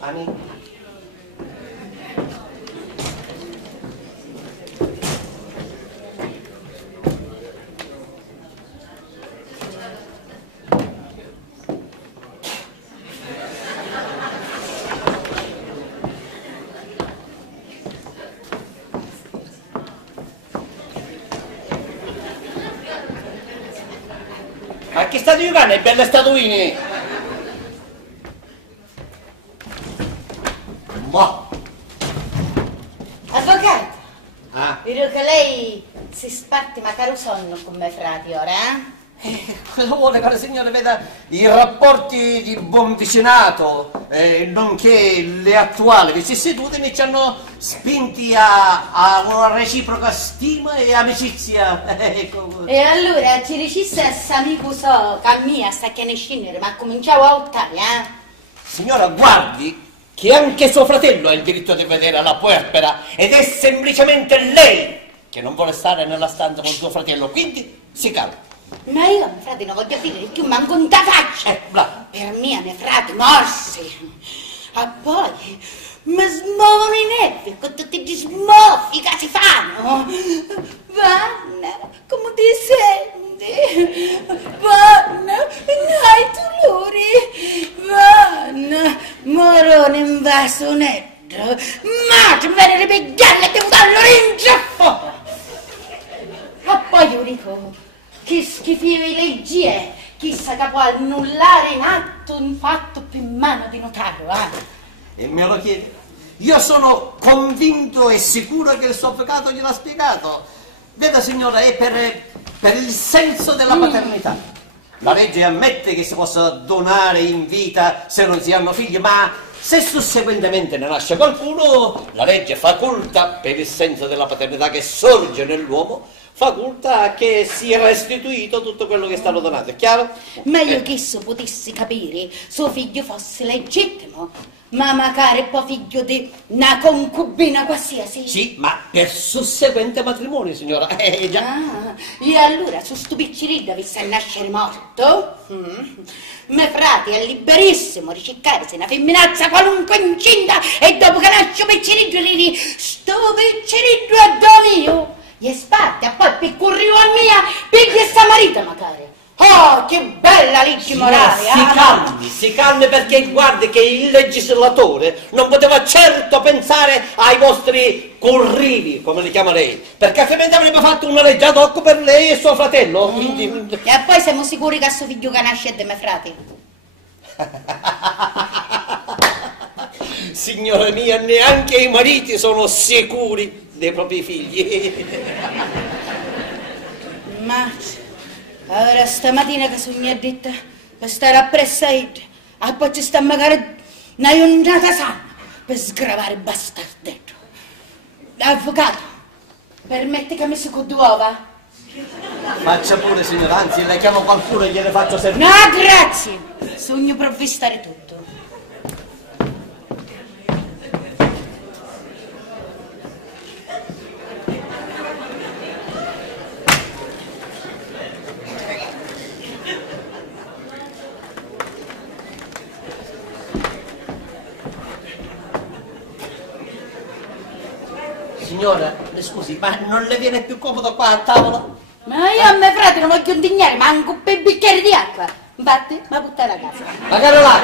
Ani. Ma che state giocando, le belle statuine? Boh. Avvocato, Ah. vedo che lei si spatti ma caro sonno con me frati ora, Cosa vuole, cara signora? Veda, i rapporti di buon vicinato, nonché le attuali vicissitudini ci hanno spinti a una reciproca stima e amicizia. Ecco. E allora ci dicesse a s'amico so, che a mia sta che ne scendere, ma cominciavo a ottare, Signora, guardi che anche suo fratello ha il diritto di vedere la puerpera ed è semplicemente lei che non vuole stare nella stanza con suo fratello, quindi si calma. Ma io, mio frate, non voglio dire più manco in da faccia. Bravo. Per mia, mio frate, morsi. E poi mi smuovono i nervi con tutti gli smoffi che si fanno. Vanna, come ti senti? Vanna, hai dolori? Vanna, morone in vasonetto. Ma ti viene le pigliare e ti buttano l'inciaffo. E poi io dico... Che schifire leggi è? Chissà che può annullare in atto un fatto più in mano di notario, E me lo chiede? Io sono convinto e sicuro che il suo avvocato gliel'ha spiegato. Veda signora, è per il senso della paternità. La legge ammette che si possa donare in vita se non si hanno figli, ma se susseguentemente ne nasce qualcuno, la legge facolta per il senso della paternità che sorge nell'uomo, facolta che sia restituito tutto quello che è stato donato, è chiaro? Ma io che so potessi capire suo figlio fosse legittimo, ma magari poi figlio di una concubina qualsiasi. Sì, ma per susseguente matrimonio, signora. Già. Ah, e allora su sto piccirillo avesse a nascere morto? Me frate è liberissimo di cercarsi una femminazza qualunque incinta e dopo che nasce piccirillo gli sto piccirillo è do mio. Gli spatti, e poi piccurrio a mia, piglia sta marito magari. Oh, che bella legge morale! Si calmi perché guardi che il legislatore non poteva certo pensare ai vostri corrivi, come li chiama lei, perché altrimenti avrebbe fatto una legge ad hoc per lei e suo fratello. Quindi... E poi siamo sicuri che suo figlio che nasce è di me frati? Signora mia, neanche i mariti sono sicuri dei propri figli. Ma ora stamattina che mi ha detto per stare appresso a io, e poi ci sta magari una giornata sana per sgravare il bastardetto. Avvocato, permette che mi con due uova? Faccia pure, signora, anzi le chiamo qualcuno e gliele faccio servire. No, grazie, sogno provvistare tutto. Signora, scusi, ma non le viene più comodo qua a tavola? Ma io a me frate non voglio indignare, manco per bicchiere di acqua. Infatti, ma buttare a casa. Ma caro là,